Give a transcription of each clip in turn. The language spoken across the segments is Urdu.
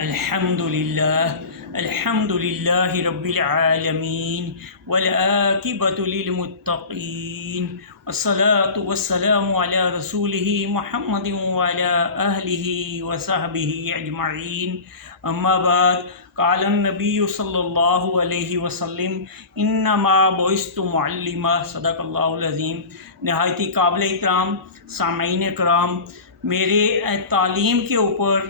الحمد للہ رب العالمین والعاقبۃ للمتقین والصلاة والسلام علی رسولہ محمد وعلی اہلہ وصحبہ اجمعین، اما بعد، قال النبی صلی اللہ علیہ وسلم انما بعثت معلما، صدق اللہ العظیم۔ نہایت ہی قابل احترام سامعین کرام، میرے تعلیم کے اوپر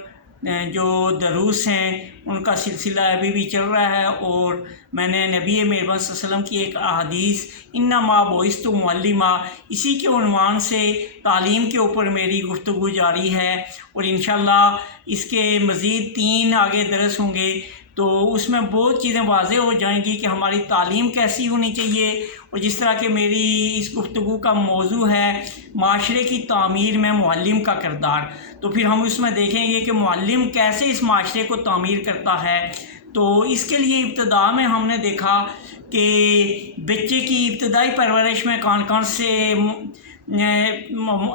جو دروس ہیں ان کا سلسلہ ابھی بھی چل رہا ہے، اور میں نے نبی مہربان صلی اللہ علیہ وسلم کی ایک احادیث انما بعثت معلما، اسی کے عنوان سے تعلیم کے اوپر میری گفتگو جاری ہے، اور انشاءاللہ اس کے مزید 3 آگے درس ہوں گے، تو اس میں بہت چیزیں واضح ہو جائیں گی کہ ہماری تعلیم کیسی ہونی چاہیے، اور جس طرح کہ میری اس گفتگو کا موضوع ہے معاشرے کی تعمیر میں معلم کا کردار، تو پھر ہم اس میں دیکھیں گے کہ معلم کیسے اس معاشرے کو تعمیر کرتا ہے۔ تو اس کے لیے ابتدا میں ہم نے دیکھا کہ بچے کی ابتدائی پرورش میں کون سے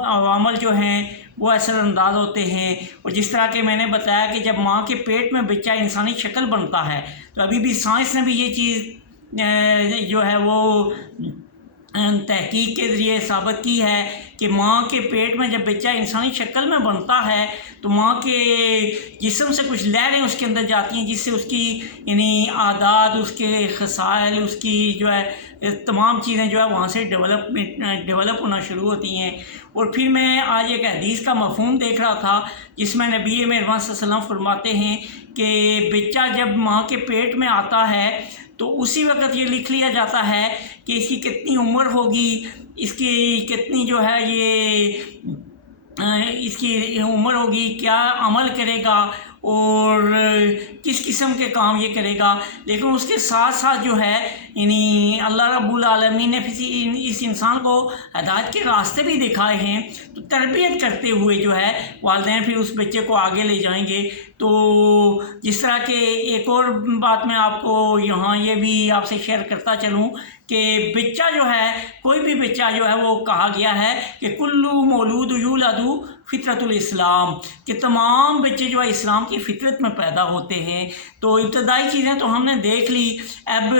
عوامل جو ہیں وہ اثر انداز ہوتے ہیں، اور جس طرح کہ میں نے بتایا کہ جب ماں کے پیٹ میں بچہ انسانی شکل بنتا ہے، تو ابھی بھی سائنس نے بھی یہ چیز جو ہے وہ تحقیق کے ذریعے ثابت کی ہے کہ ماں کے پیٹ میں جب بچہ انسانی شکل میں بنتا ہے تو ماں کے جسم سے کچھ لہریں اس کے اندر جاتی ہیں، جس سے اس کی عادات، اس کے خصائل، اس کی جو ہے تمام چیزیں جو ہے وہاں سے ڈیولپ ہونا شروع ہوتی ہیں۔ اور پھر میں آج ایک حدیث کا مفہوم دیکھ رہا تھا جس میں نبی مہربان صلی اللہ علیہ وسلم فرماتے ہیں کہ بچہ جب ماں کے پیٹ میں آتا ہے تو اسی وقت یہ لکھ لیا جاتا ہے کہ اس کی کتنی عمر ہوگی، اس کی کتنی جو ہے اس کی عمر ہوگی، کیا عمل کرے گا اور کس قسم کے کام یہ کرے گا، لیکن اس کے ساتھ ساتھ جو ہے اللہ رب العالمین نے اس انسان کو ہدایت کے راستے بھی دکھائے ہیں، تو تربیت کرتے ہوئے جو ہے والدین پھر اس بچے کو آگے لے جائیں گے۔ تو جس طرح کہ ایک اور بات میں آپ کو یہاں یہ بھی آپ سے شیئر کرتا چلوں کہ بچہ جو ہے، کوئی بھی بچہ جو ہے وہ کہا گیا ہے کہ کلو مولود یولد فطرت الاسلام، کہ تمام بچے جو ہے اسلام کی فطرت میں پیدا ہوتے ہیں۔ تو ابتدائی چیزیں تو ہم نے دیکھ لی، اب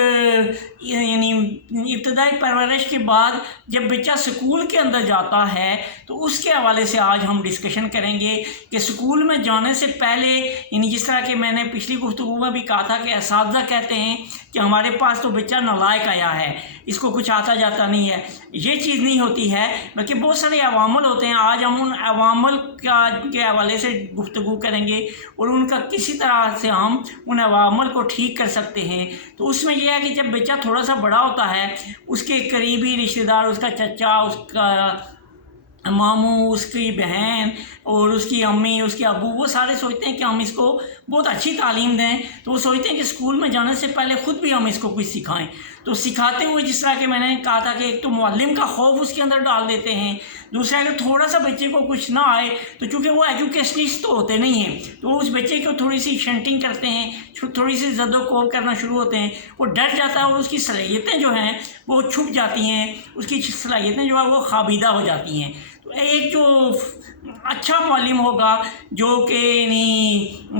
ابتدائی پرورش کے بعد جب بچہ سکول کے اندر جاتا ہے تو اس کے حوالے سے آج ہم ڈسکشن کریں گے کہ سکول میں جانے سے پہلے جس طرح کہ میں نے پچھلی گفتگو میں بھی کہا تھا کہ اساتذہ کہتے ہیں کہ ہمارے پاس تو بچہ نالائق آیا ہے، اس کو کچھ آتا جاتا نہیں ہے، یہ چیز نہیں ہوتی ہے، بلکہ بہت سارے عوامل ہوتے ہیں۔ آج ہم ان عوامل کے حوالے سے گفتگو کریں گے اور ان کا کسی طرح سے ہم ان عوامل کو ٹھیک کر سکتے ہیں۔ تو اس میں یہ ہے کہ جب بچہ تھوڑا سا بڑا ہوتا ہے، اس کے قریبی رشتہ دار، اس کا چچا، اس کا ماموں، اس کی بہن اور اس کی امی، اس کے ابو، وہ سارے سوچتے ہیں کہ ہم اس کو بہت اچھی تعلیم دیں، تو وہ سوچتے ہیں کہ اسکول میں جانے سے پہلے خود بھی ہم اس کو کچھ سکھائیں۔ تو سکھاتے ہوئے جس طرح کہ میں نے کہا تھا کہ ایک تو معلم کا خوف اس کے اندر ڈال دیتے ہیں، دوسرا اگر تھوڑا سا بچے کو کچھ نہ آئے تو چونکہ وہ ایجوکیشنسٹ تو ہوتے نہیں ہیں، تو وہ اس بچے کو تھوڑی سی شنٹنگ کرتے ہیں، تھوڑی سی زد و کوب کرنا شروع ہوتے ہیں، وہ ڈر جاتا ہے اور اس کی صلاحیتیں جو ہیں وہ چھپ جاتی ہیں، اس کی صلاحیتیں جو ہے وہ خوابیدہ ہو جاتی ہیں۔ تو ایک جو اچھا معلم ہوگا، جو کہ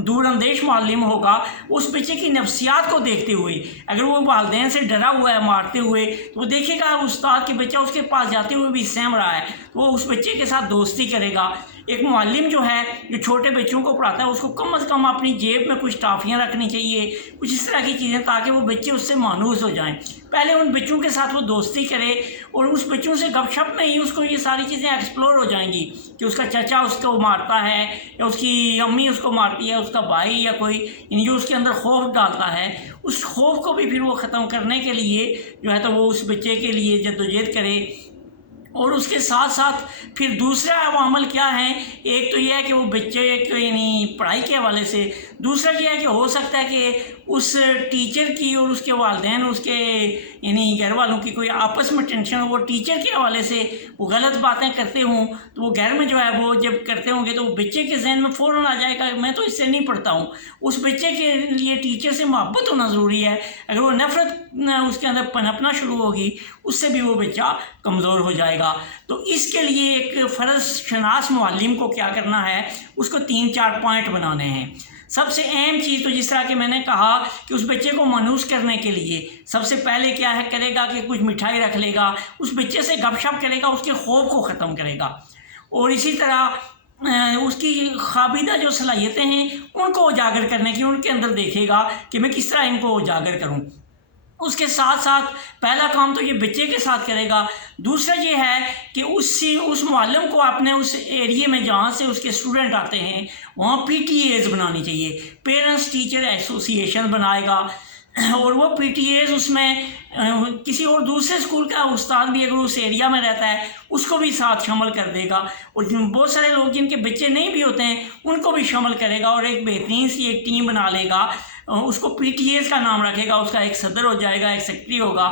دور اندیش معلم ہوگا، اس بچے کی نفسیات کو دیکھتے ہوئے، اگر وہ والدین سے ڈرا ہوا ہے مارتے ہوئے، تو وہ دیکھے گا استاد کہ بچہ اس کے پاس جاتے ہوئے بھی سہم رہا ہے، تو وہ اس بچے کے ساتھ دوستی کرے گا۔ ایک معلم جو ہے جو چھوٹے بچوں کو پڑھاتا ہے، اس کو کم از کم اپنی جیب میں کچھ ٹافیاں رکھنی چاہیے، کچھ اس طرح کی چیزیں، تاکہ وہ بچے اس سے مانوس ہو جائیں۔ پہلے ان بچوں کے ساتھ وہ دوستی کرے، اور اس بچوں سے گپ شپ میں ہی اس کو یہ ساری چیزیں ایکسپلور ہو جائیں گی کہ اس کا چچا اس کو مارتا ہے، یا اس کی امی اس کو مارتی ہے، اس کا بھائی یا کوئی جو اس کے اندر خوف ڈالتا ہے، اس خوف کو بھی پھر وہ ختم کرنے کے لیے جو ہے تو وہ اس بچے کے لیے جدوجہد کرے۔ اور اس کے ساتھ ساتھ پھر دوسرا عوامل کیا ہیں، ایک تو یہ ہے کہ وہ بچے پڑھائی کے حوالے سے، دوسرا یہ ہے کہ ہو سکتا ہے کہ اس ٹیچر کی اور اس کے والدین اور اس کے گھر والوں کی کوئی آپس میں ٹینشن ہو، وہ ٹیچر کے حوالے سے وہ غلط باتیں کرتے ہوں، تو وہ گھر میں جو ہے وہ جب کرتے ہوں گے تو بچے کے ذہن میں فوراً آ جائے گا میں تو اس سے نہیں پڑھتا ہوں۔ اس بچے کے لیے ٹیچر سے محبت ہونا ضروری ہے، اگر وہ نفرت اس کے اندر پنپنا شروع ہوگی، اس سے بھی وہ بچہ کمزور ہو جائے گا۔ تو اس کے لیے ایک فرض شناس معلم کو کیا کرنا ہے، اس کو 3-4 پوائنٹ بنانے ہیں۔ سب سے اہم چیز تو جس طرح کہ میں نے کہا کہ اس بچے کو مانوس کرنے کے لیے سب سے پہلے کیا ہے کرے گا کہ کچھ مٹھائی رکھ لے گا، اس بچے سے گپ شپ کرے گا، اس کے خوف کو ختم کرے گا، اور اسی طرح اس کی خوابیدہ جو صلاحیتیں ہیں ان کو اجاگر کرنے کی ان کے اندر دیکھے گا کہ میں کس طرح ان کو اجاگر کروں۔ اس کے ساتھ ساتھ پہلا کام تو یہ بچے کے ساتھ کرے گا، دوسرا یہ ہے کہ اس معلم کو اپنے اس ایریے میں جہاں سے اس کے اسٹوڈنٹ آتے ہیں وہاں پی ٹی ایز بنانی چاہیے، پیرنٹس ٹیچر ایسوسی ایشن بنائے گا، اور وہ پی ٹی ایز اس میں کسی اور دوسرے اسکول کا استاد بھی اگر اس ایریا میں رہتا ہے اس کو بھی ساتھ شامل کر دے گا، اور بہت سارے لوگ جن کے بچے نہیں بھی ہوتے ہیں ان کو بھی شامل کرے گا، اور ایک بہترین سی ایک ٹیم بنا لے گا، اس کو پی ٹی ایز کا نام رکھے گا، اس کا ایک صدر ہو جائے گا، ایک سیکرٹری ہوگا،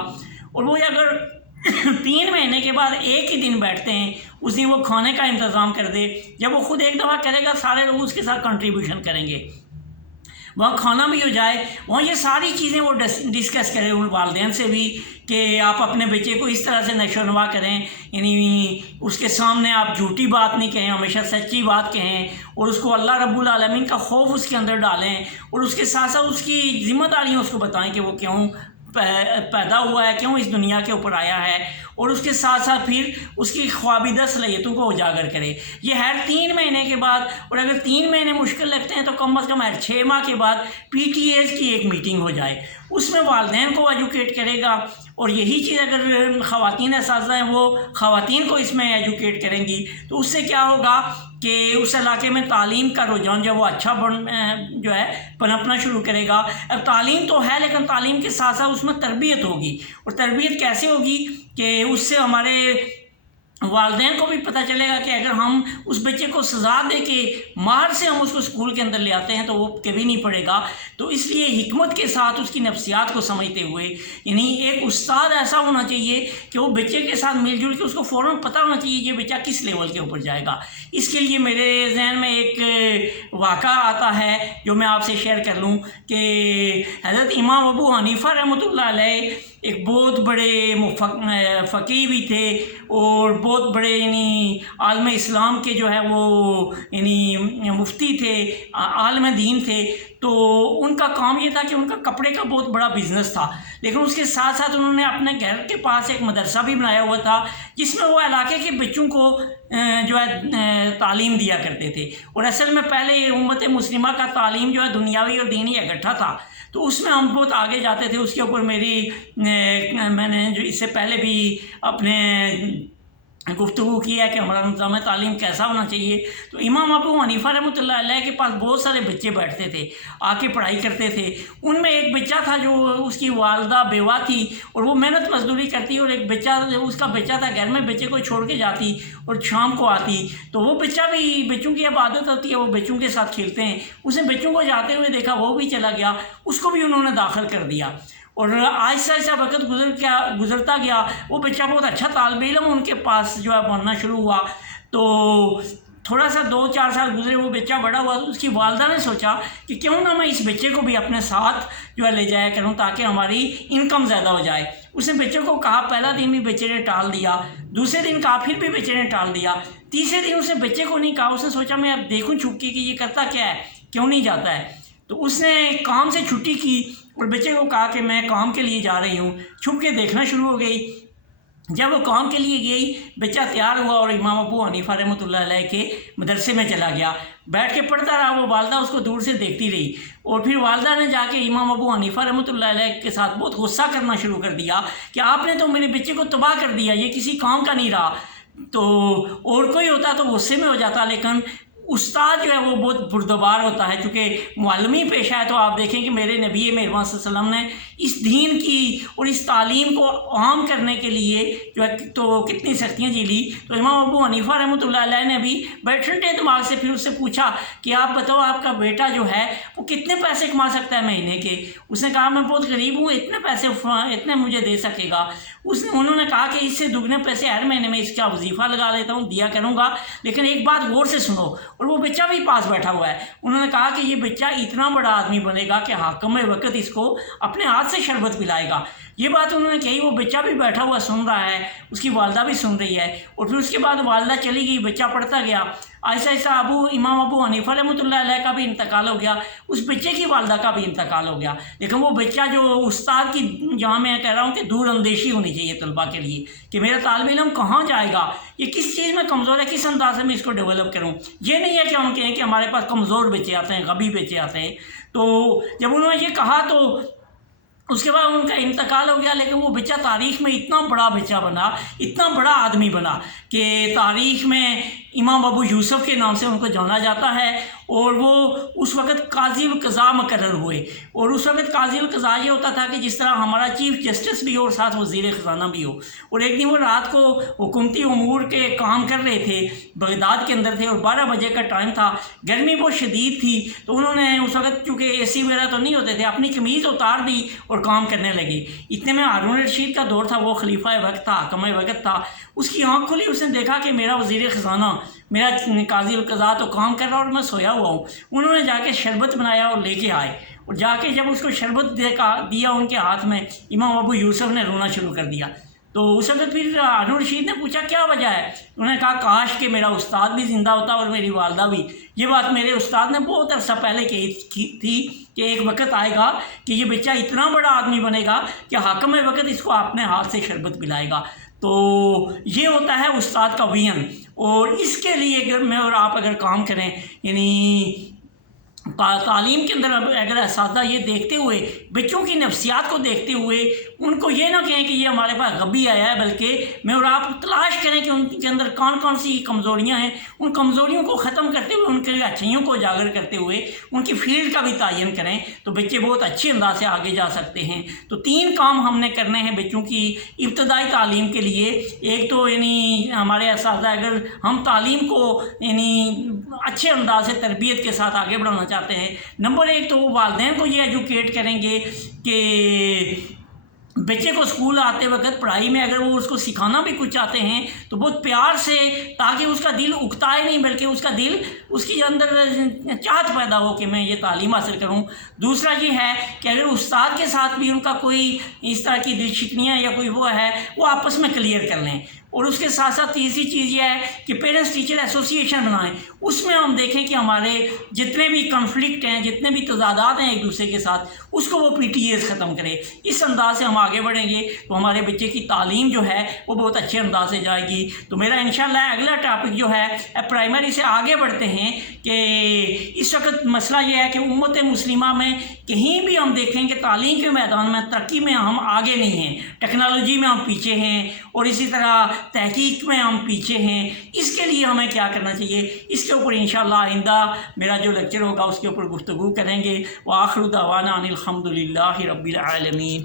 اور وہ اگر 3 مہینے کے بعد ایک ہی دن بیٹھتے ہیں اس دن وہ کھانے کا انتظام کر دے، جب وہ خود ایک دفعہ کرے گا سارے لوگ اس کے ساتھ کنٹریبیوشن کریں گے، وہاں کھانا بھی ہو جائے، وہاں یہ ساری چیزیں وہ ڈسکس کریں ان والدین سے بھی کہ آپ اپنے بچے کو اس طرح سے نشو و نما کریں، یعنی اس کے سامنے آپ جھوٹی بات نہیں کہیں، ہمیشہ سچی بات کہیں، اور اس کو اللہ رب العالمین کا خوف اس کے اندر ڈالیں، اور اس کے ساتھ ساتھ اس کی ذمہ داریاں اس کو بتائیں کہ وہ کیوں پیدا ہوا ہے، کیوں اس دنیا کے اوپر آیا ہے، اور اس کے ساتھ ساتھ پھر اس کی خوابیدہ صلاحیتوں کو اجاگر کرے۔ یہ ہر 3 مہینے کے بعد، اور اگر 3 مہینے مشکل لگتے ہیں تو کم از کم ہر 6 ماہ کے بعد پی ٹی ایز کی ایک میٹنگ ہو جائے، اس میں والدین کو ایجوکیٹ کرے گا، اور یہی چیز اگر خواتین اساتذہ ہیں وہ خواتین کو اس میں ایجوکیٹ کریں گی تو اس سے کیا ہوگا کہ اس علاقے میں تعلیم کا رجحان جو ہے وہ اچھا پنپنا شروع کرے گا۔ اب تعلیم تو ہے لیکن تعلیم کے ساتھ ساتھ اس میں تربیت ہوگی، اور تربیت کیسے ہوگی کہ اس سے ہمارے والدین کو بھی پتہ چلے گا کہ اگر ہم اس بچے کو سزا دے کے مار سے ہم اس کو اسکول کے اندر لے آتے ہیں تو وہ کبھی نہیں پڑھے گا، تو اس لیے حکمت کے ساتھ اس کی نفسیات کو سمجھتے ہوئے، یعنی ایک استاد ایسا ہونا چاہیے کہ وہ بچے کے ساتھ مل جل کے اس کو فوراً پتہ ہونا چاہیے یہ بچہ کس لیول کے اوپر جائے گا۔ اس کے لیے میرے ذہن میں ایک واقعہ آتا ہے جو میں آپ سے شیئر کر لوں کہ حضرت امام ابو حنیفہ رحمۃ اللہ علیہ ایک بہت بڑے فقیہ بھی تھے، اور بہت بڑے یعنی عالم اسلام کے جو ہے وہ یعنی مفتی تھے، عالم دین تھے، تو ان کا کام یہ تھا کہ ان کا کپڑے کا بہت بڑا بزنس تھا، لیکن اس کے ساتھ ساتھ انہوں نے اپنے گھر کے پاس ایک مدرسہ بھی بنایا ہوا تھا جس میں وہ علاقے کے بچوں کو جو ہے تعلیم دیا کرتے تھے، اور اصل میں پہلے یہ امت مسلمہ کا تعلیم جو ہے دنیاوی اور دینی اکٹھا تھا، تو اس میں ہم بہت آگے جاتے تھے۔ اس کے اوپر میں نے جو اس سے پہلے بھی اپنے گفتگو کی ہے کہ ہمارا نظام تعلیم کیسا ہونا چاہیے۔ تو امام ابو حنیفہ رحمۃ اللہ علیہ کے پاس بہت سارے بچے بیٹھتے تھے، آ کے پڑھائی کرتے تھے، ان میں ایک بچہ تھا جو اس کی والدہ بیوہ تھی اور وہ محنت مزدوری کرتی، اور ایک بچہ اس کا بچہ تھا گھر میں، بچے کو چھوڑ کے جاتی اور شام کو آتی، تو وہ بچہ بھی، بچوں کی اب عادت ہوتی ہے وہ بچوں کے ساتھ کھیلتے ہیں، اس نے بچوں کو جاتے ہوئے دیکھا، وہ بھی چلا گیا، اس کو بھی انہوں نے داخل کر دیا، اور آہستہ آہستہ وقت گزرتا گیا، وہ بچہ بہت اچھا طالب علم ان کے پاس جو ہے بننا شروع ہوا، تو تھوڑا سا 2-4 سال گزرے، وہ بچہ بڑا ہوا، تو اس کی والدہ نے سوچا کہ کیوں نہ میں اس بچے کو بھی اپنے ساتھ جو ہے لے جایا کروں تاکہ ہماری انکم زیادہ ہو جائے۔ اس نے بچے کو کہا، پہلا دن بھی بچے نے ٹال دیا، دوسرے دن کہا، پھر بھی بچے نے ٹال دیا، تیسرے دن اس نے بچے کو نہیں کہا، اس نے سوچا میں اب دیکھوں چھپ کے کہ یہ کرتا کیا ہے، کیوں نہیں جاتا ہے، تو اس نے کام سے چھٹی کی اور بچے کو کہا کہ میں کام کے لیے جا رہی ہوں، چھپ کے دیکھنا شروع ہو گئی۔ جب وہ کام کے لیے گئی، بچہ تیار ہوا اور امام ابو حنیفہ رحمۃ اللہ علیہ کے مدرسے میں چلا گیا، بیٹھ کے پڑھتا رہا، وہ والدہ اس کو دور سے دیکھتی رہی، اور پھر والدہ نے جا کے امام ابو حنیفہ رحمۃ اللہ علیہ کے ساتھ بہت غصہ کرنا شروع کر دیا کہ آپ نے تو میرے بچے کو تباہ کر دیا، یہ کسی کام کا نہیں رہا۔ تو اور کوئی ہوتا تو غصے میں ہو جاتا، لیکن استاد جو ہے وہ بہت بردبار ہوتا ہے، چونکہ معلمی پیشہ ہے، تو آپ دیکھیں کہ میرے نبی مہربان صلی اللہ علیہ وسلم نے اس دین کی اور اس تعلیم کو عام کرنے کے لیے جو ہے تو کتنی سختیاں جھیلی۔ تو امام ابو حنیفہ رحمۃ اللہ علیہ نے بھی بیٹھے دماغ سے پھر اس سے پوچھا کہ آپ بتاؤ آپ کا بیٹا جو ہے وہ کتنے پیسے کما سکتا ہے مہینے کے؟ اس نے کہا میں بہت غریب ہوں، اتنے پیسے اتنے مجھے دے سکے گا۔ انہوں نے کہا کہ اس سے دگنے پیسے ہر مہینے میں اس کا وظیفہ لگا لیتا ہوں، دیا کروں گا، لیکن ایک بات غور سے سنو، اور وہ بچہ بھی پاس بیٹھا ہوا ہے۔ انہوں نے کہا کہ یہ بچہ اتنا بڑا آدمی بنے گا کہ حاکم وقت اس کو اپنے ہاتھ ہاتھ سے شربت پلائے گا۔ یہ بات انہوں نے کہی، وہ بچہ بھی بیٹھا ہوا سن رہا ہے، اس کی والدہ بھی سن رہی ہے، اور پھر اس کے بعد والدہ چلی گئی، بچہ پڑھتا گیا۔ ایسا ایسا امام ابو حنیفہ رحمۃ اللہ علیہ کا بھی انتقال ہو گیا، اس بچے کی والدہ کا بھی انتقال ہو گیا۔ لیکن وہ بچہ جو استاد کی، جہاں میں کہہ رہا ہوں کہ دور اندیشی ہونی چاہیے طلباء کے لیے کہ میرا طالب علم کہاں جائے گا، یہ کس چیز میں کمزور ہے، کس انداز میں اس کو ڈیولپ کروں۔ یہ نہیں ہے کہ ہم کہیں کہ ہمارے پاس کمزور بچے آتے ہیں، غبی بچے آتے ہیں۔ تو جب انہوں نے یہ کہا تو اس کے بعد ان کا انتقال ہو گیا، لیکن وہ بچہ تاریخ میں اتنا بڑا بچہ بنا، اتنا بڑا آدمی بنا کہ تاریخ میں امام ابو یوسف کے نام سے ان کو جانا جاتا ہے، اور وہ اس وقت قاضی القضاء مقرر ہوئے۔ اور اس وقت قاضی القضاء یہ ہوتا تھا کہ جس طرح ہمارا چیف جسٹس بھی ہو اور ساتھ وزیر خزانہ بھی ہو۔ اور ایک دن وہ رات کو حکومتی امور کے کام کر رہے تھے، بغداد کے اندر تھے، اور 12 بجے کا ٹائم تھا، گرمی بہت شدید تھی، تو انہوں نے اس وقت چونکہ اے سی وغیرہ تو نہیں ہوتے تھے، اپنی قمیض اتار دی اور کام کرنے لگے۔ اتنے میں ہارون رشید کا دور تھا، وہ خلیفہ وقت تھا، حاکم وقت تھا۔ اس کی آنکھ کھلی، اس نے دیکھا کہ میرا وزیر خزانہ، میرا قاضی القضاء تو کام کر رہا اور میں سویا ہوا ہوں۔ انہوں نے جا کے شربت بنایا اور لے کے آئے، اور جا کے جب اس کو شربت دیا ان کے ہاتھ میں، امام ابو یوسف نے رونا شروع کر دیا۔ تو اس وقت پھر ہارون رشید نے پوچھا کیا وجہ ہے؟ انہوں نے کہا کاش کہ میرا استاد بھی زندہ ہوتا اور میری والدہ بھی۔ یہ بات میرے استاد نے بہت عرصہ پہلے کہی تھی کہ ایک وقت آئے گا کہ یہ بچہ اتنا بڑا آدمی بنے گا کہ حاکم وقت اس کو اپنے ہاتھ سے شربت پلائے گا۔ تو یہ ہوتا ہے استاد کا ویژن، اور اس کے لیے اگر میں اور آپ اگر کام کریں، یعنی تعلیم کے اندر اگر اساتذہ یہ دیکھتے ہوئے، بچوں کی نفسیات کو دیکھتے ہوئے، ان کو یہ نہ کہیں کہ یہ ہمارے پاس غبی آیا ہے، بلکہ میں اور آپ تلاش کریں کہ ان کے اندر کون کون سی کمزوریاں ہیں، ان کمزوریوں کو ختم کرتے ہوئے، ان کے اچھائیوں کو اجاگر کرتے ہوئے ان کی فیلڈ کا بھی تعین کریں، تو بچے بہت اچھے انداز سے آگے جا سکتے ہیں۔ تو 3 کام ہم نے کرنے ہیں بچوں کی ابتدائی تعلیم کے لیے۔ ایک تو یعنی ہمارے اساتذہ اگر ہم تعلیم کو یعنی اچھے انداز سے تربیت کے ساتھ آگے بڑھانا چاہتے ہیں، نمبر 1 تو والدین کو یہ ایجوکیٹ کریں گے کہ بچے کو اسکول آتے وقت پڑھائی میں اگر وہ اس کو سکھانا بھی کچھ چاہتے ہیں تو بہت پیار سے، تاکہ اس کا دل اکتائے نہیں، بلکہ اس کا دل، اس کے اندر چاہت پیدا ہو کہ میں یہ تعلیم حاصل کروں۔ دوسرا یہ ہے کہ اگر استاد کے ساتھ بھی ان کا کوئی اس طرح کی دل شکنیاں یا کوئی وہ ہے، وہ آپس میں کلیئر کر لیں۔ اور اس کے ساتھ ساتھ تیسری چیز یہ ہے کہ پیرنٹس ٹیچر ایسوسی ایشن بنائیں، اس میں ہم دیکھیں کہ ہمارے جتنے بھی کنفلکٹ ہیں، جتنے بھی تضادات ہیں ایک دوسرے کے ساتھ، اس کو وہ پی ٹی ایز ختم کرے۔ اس انداز سے ہم آگے بڑھیں گے تو ہمارے بچے کی تعلیم جو ہے وہ بہت اچھے انداز سے جائے گی۔ تو میرا انشاءاللہ اگلا ٹاپک جو ہے، پرائمری سے آگے بڑھتے ہیں کہ اس وقت مسئلہ یہ ہے کہ امت مسلمہ میں کہیں بھی ہم دیکھیں کہ تعلیم کے میدان میں ترقی میں ہم آگے نہیں ہیں، ٹیکنالوجی میں ہم پیچھے ہیں، اور اسی طرح تحقیق میں ہم پیچھے ہیں۔ اس کے لیے ہمیں کیا کرنا چاہیے، اس کے اوپر انشاءاللہ آئندہ میرا جو لیکچر ہوگا اس کے اوپر گفتگو کریں گے۔ وآخر دعوانا ان الحمد للہ رب العالمین۔